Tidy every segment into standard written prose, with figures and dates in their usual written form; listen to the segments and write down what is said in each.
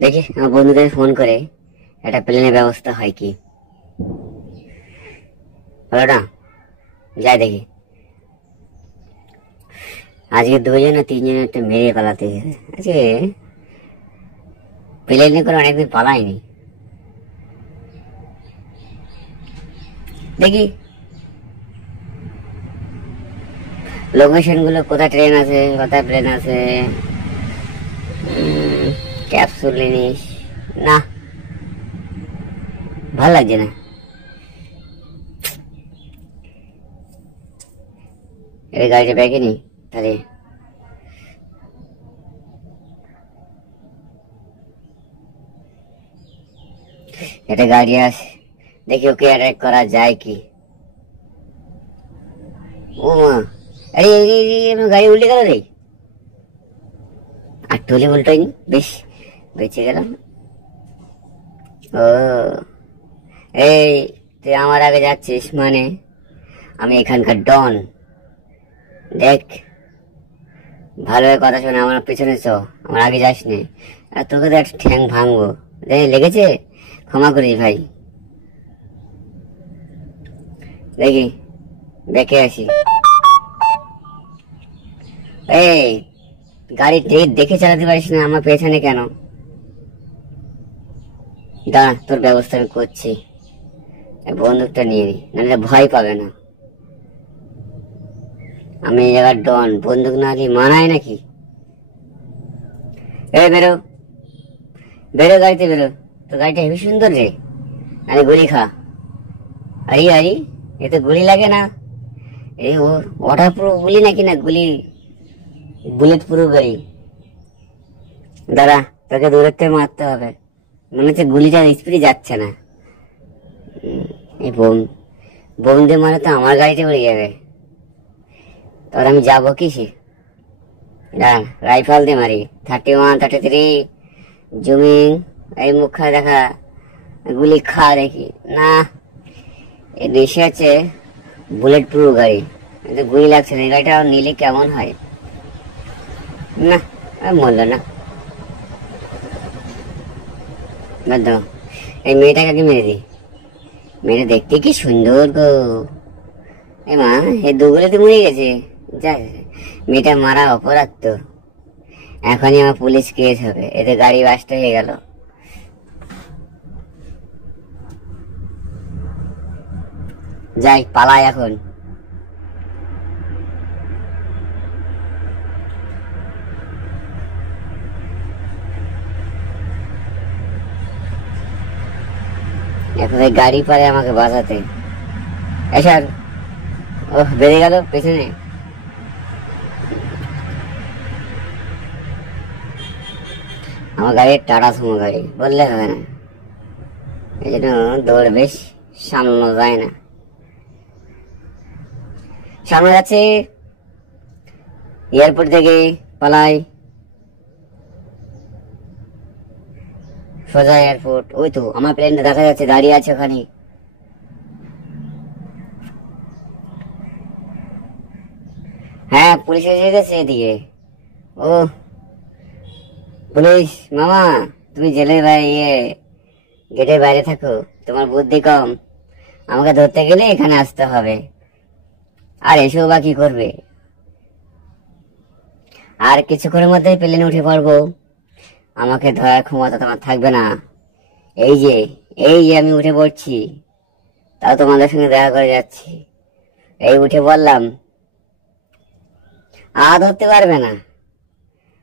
দেখি আমার বন্ধুদের ফোন করে একটা প্লেনের ব্যবস্থা হয় কি, বলো না? যাই দেখি, আজকে দুজন না তিনজন একটা মেরে পালাতে আজকে প্লেনে করে অনেকদিন পালাইনি। দেখি লোকেশন গুলো, কোথায় ট্রেন আছে, কোথায় প্লেন আছে। ক্যাপসুল জিনিস না, ভাল লাগছে না। এই গাড়িটা ব্যাগে নি তাহলে। এটা গাড়ি আছে, দেখি ওকে অ্যাটাক করা যায় কি। ও মা, আরে গাড়ি উল্টে গেল রে। আর টলি উল্টোয়নি, বেশ বেঁচে গেলাম। ও এই, তুই আমার আগে যাচ্ছিস মানে আমি এখানকার ডন। দেখ ভালোভাবে কথা শোনা, আমার পিছনে চ, আমার আগে যাস নি। আর তোকে তো একটা ঠ্যাং ভাঙবো। লেগেছে, ক্ষমা করিস ভাই। দেখি দেখে আসি। এই গাড়ি দেখে চালাতে পারিস না, আমার পেছনে কেন? দাঁড়া, তোর ব্যবস্থা আমি করছি। বন্দুকটা নিয়ে নি, নাহলে ভয় পাবে না। আমি এই জায়গার ডন, বন্দুক না নিয়ে মানায় নাকি? বেরো বেরো, গাড়িতে বেরো। তোর গাড়িটা হেবি সুন্দর রে। আরে গুলি খা। আরে আরে, এ তো গুলি লাগে না। এই ওয়াটার প্রুফ গুলি নাকি? না গুলি বুলেট প্রুফ গাড়ি। দাঁড়া, তোকে দূরের থেকে মারতে হবে। মনে হচ্ছে গুলিটা স্পিডে যাচ্ছে না। এই বোম দিয়ে মারে তো আমার গাড়িতে উড়ে যাবে। তাহলে আমি যাবো কিসে? রাইফেল দিয়ে মারি। 31, 33 জুমিং। এই মুখ দেখা, গুলি খা দেখি। না, এই দেশে আছে বুলেট প্রুফ গাড়ি, গুলি লাগছে না। গাড়িটা নিলে কেমন হয়? না, মরল না। দাও, এই মেয়েটাকে আগে মেরে দি। মেয়েটা দেখতে কি সুন্দর গো। এ মা, এই দুগুলো তো মরে গেছে। যা, মেয়েটা মারা অপরাধ তো। এখনই আমার পুলিশ কেস হবে, এতে গাড়ি বাস্ট হয়ে গেল। যাই পালাই এখন। এখন এই গাড়ি পারে আমাকে বাঁচাতে। এসার ও বেরিয়ে গেল পেছনে। আমার গাড়ি টাটা সুমো গাড়ি, বললে হবে না। এই জন্য দৌড় বেশ সামলানো যায় না। সামনে যাচ্ছে এয়ারপোর্ট থেকে, পালাই সোজা এয়ারপোর্ট। ওই তো আমার প্লেনটা দেখা যাচ্ছে, দাঁড়িয়ে আছে ওখানে। হ্যাঁ, পুলিশ এসে গেছে এদিকে। ও পুলিশ মামা, তুমি জেলের বাইরে, গেটের বাইরে থাকো, তোমার বুদ্ধি কম। আমাকে ধরতে গেলে এখানে আসতে হবে। আর এসেও বা কি করবে? আর কিছুক্ষণের মধ্যে প্লেনে উঠে পড়বো। আমাকে ধরার ক্ষমতা তোমার থাকবে না। এই যে আমি উঠে পড়ছি, তাও তোমাদের সঙ্গে দেখা করে যাচ্ছি। এই উঠে পড়লাম, ধরতে পারবে না।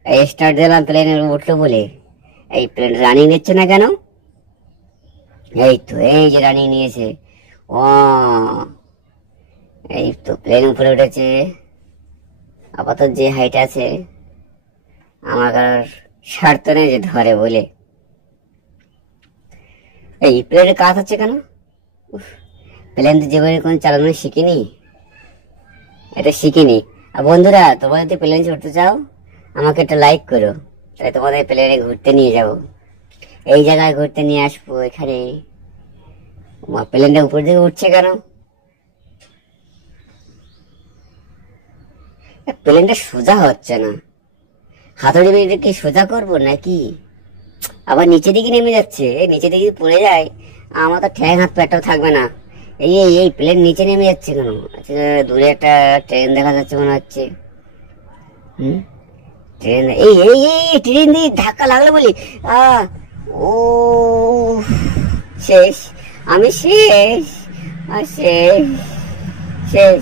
এই স্টার্ট দিলাম, প্লেনের উঠলো বলে। এই প্লেন রানিং নিচ্ছে না কেন? এই তো, এই যে রানিং নিয়েছে। ও, এই তো প্লেন উপরে উঠেছে। আপাতত যে হাইট আছে, আমার আর স্বার্থ নেই যে ধরে বলে। এই প্লেনের কাজ হচ্ছে কেন? প্লেন তো যেভাবে কোনো চালানো শিখিনি, এটা শিখিনি। আর বন্ধুরা, তোমরা যদি প্লেন চড়তে চাও আমাকে একটা লাইক করো, তাই তোমাদের প্লেনে ঘুরতে নিয়ে যাব। এই জায়গায় ঘুরতে নিয়ে আসবো। এখানে প্লেনটা উপর দিকে উঠছে কেন? প্লেনটা সোজা হচ্ছে না। হাতুড়ি মেরে কি সোজা করবো নাকি? আবার নিচে দিকে নেমে যাচ্ছে। নিচে দিকে যদি পড়ে যায় আমার তো ঠ্যাং হাত প্যাটাও থাকবে না। এই এই এই প্লেন নিচে নেমে যাচ্ছে কেন? আচ্ছা, দূরে একটা ট্রেন দেখা যাচ্ছে মনে হচ্ছে। হুম, ট্রেন, এই এই এই ট্রেন দিয়ে ধাক্কা লাগলো বলি। ও শেষ, আমি শেষ, শেষ, শেষ।